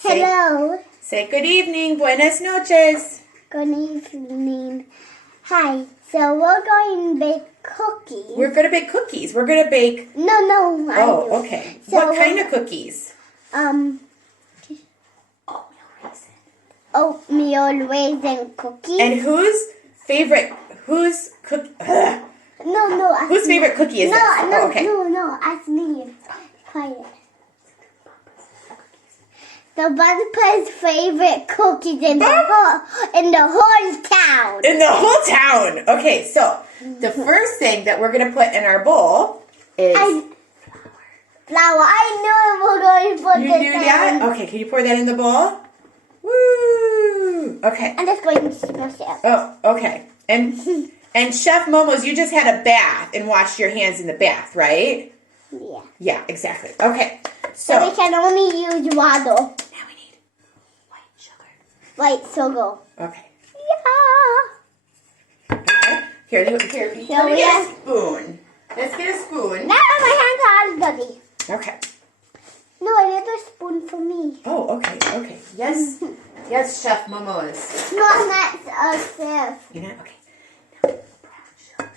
Hello. Say good evening. Buenas noches. Good evening. Hi. So we're going to bake cookies. We're going to bake cookies. We're going to bake... No. Oh, okay. So what kind of cookies? Oatmeal raisin cookies. And whose favorite cookie? No. Whose favorite cookie is this? No, okay. No. Ask me. Quiet. The bumpa's favorite cookies in the whole town. In the whole town. Okay, so the first thing that we're going to put in our bowl is flour. I knew we're going to put You this knew that? in. Okay, can you pour that in the bowl? Woo! Okay. I'm just going to smash it up. Oh, okay. And Chef Momo's, you just had a bath and washed your hands in the bath, right? Yeah. Yeah, exactly. Okay. So we can only use water. Now we need white sugar. White sugar. Okay. Yeah. Okay. Here, let me get a spoon. Let's get a spoon. Now my hands are dirty. Okay. No, I need a spoon for me. Oh, okay. Yes. Yes, Chef Momo's. No, not a chef. You know, okay. Now, brown sugar.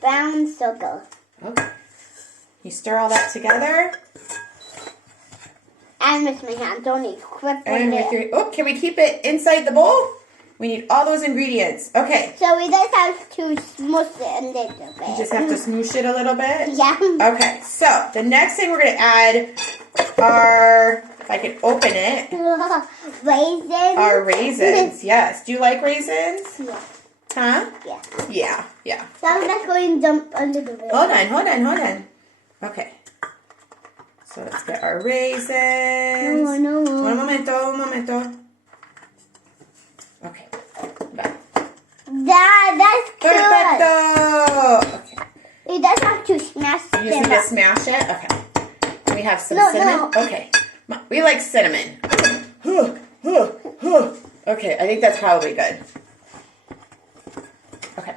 Brown sugar. Okay. You stir all that together. And with my hands, don't need grip on And it. oh, can we keep it inside the bowl? We need all those ingredients. Okay. So we just have to smush it a little bit. You just have to smoosh it a little bit? Yeah. Okay, so the next thing we're going to add are, if I can open it, Raisins. are raisins. Yes. Do you like raisins? Yeah. Huh? Yeah. Yeah. So I'm just going to dump under the raisins. Hold on. Okay. So let's get our raisins. No. Un momento. Okay. Bye. That's good. Perfecto! Okay. We just have to smash You just need to smash it? Okay. We have some cinnamon? No. Okay. We like cinnamon. Okay, I think that's probably good. Okay.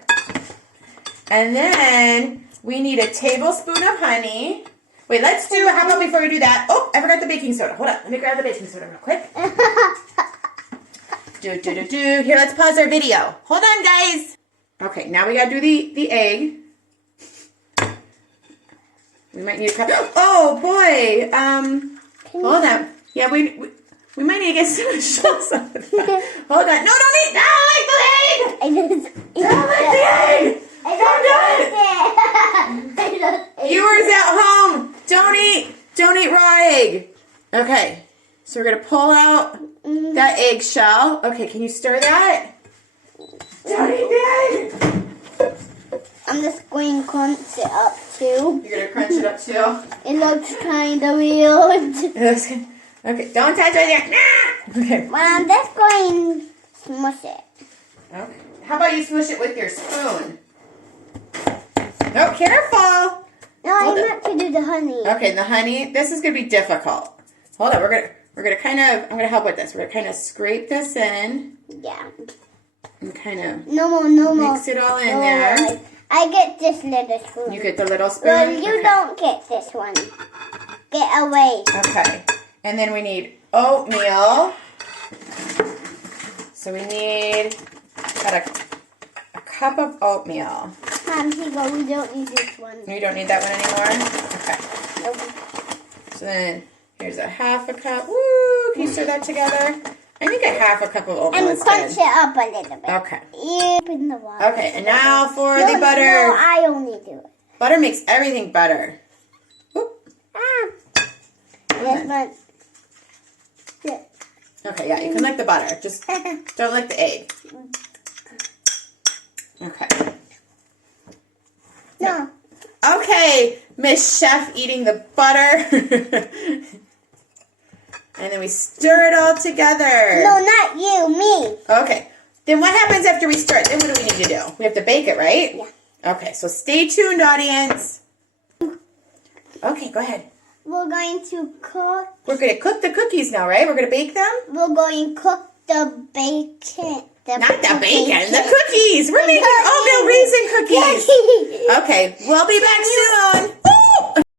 And then we need a tablespoon of honey. Wait, let's do, how about before we do that? Oh, I forgot the baking soda. Hold on. Let me grab the baking soda real quick. Here, let's pause our video. Hold on, guys. Okay, now we gotta do the egg. We might need a cup. Oh boy. Hold on. Yeah, we might need to get some shots of that. Hold on. No, don't eat. No, I like the egg. I don't like the egg. Viewers at home, don't eat raw egg. Okay, so we're gonna pull out that eggshell. Okay, can you stir that? Don't eat the egg. I'm just going to crunch it up too. You're gonna crunch it up too. It looks kind of weird. Okay, don't touch right there. Nah! Okay. Well, I'm just going to smush it. Okay. How about you smush it with your spoon? No, careful. No, I want to do the honey. Okay, the honey. This is gonna be difficult. Hold on, we're gonna kind of. I'm gonna help with this. We're gonna kind of scrape this in. Yeah. And kind of. No more. Mix it all in there. I get this little spoon. You get the little spoon. Well, you don't get this one. Get away. Okay, and then we need oatmeal. So we need about a cup of oatmeal. Here go. We don't need this one. You don't need that one anymore? Okay. Nope. So then, here's a half a cup. Woo! Can you stir that together? I think a half a cup of oatmeal is And crunch good. it up a little bit. Okay. In the water. Okay, and now for the butter. No, I only do it. Butter makes everything better. Whoop. This one. Yeah. Okay, yeah, you can lick the butter. Just don't lick the egg. Okay. No. Okay, Miss Chef eating the butter. And then we stir it all together. No, not you, me. Okay. Then what happens after we stir it? Then what do we need to do? We have to bake it, right? Yeah. Okay, so stay tuned, audience. Okay, go ahead. We're going to cook. We're going to cook the cookies now, right? We're going to bake them? We're going to cook the bacon. Not the bacon, the cookies. We're making oatmeal raisin cookies. Okay, we'll be back soon.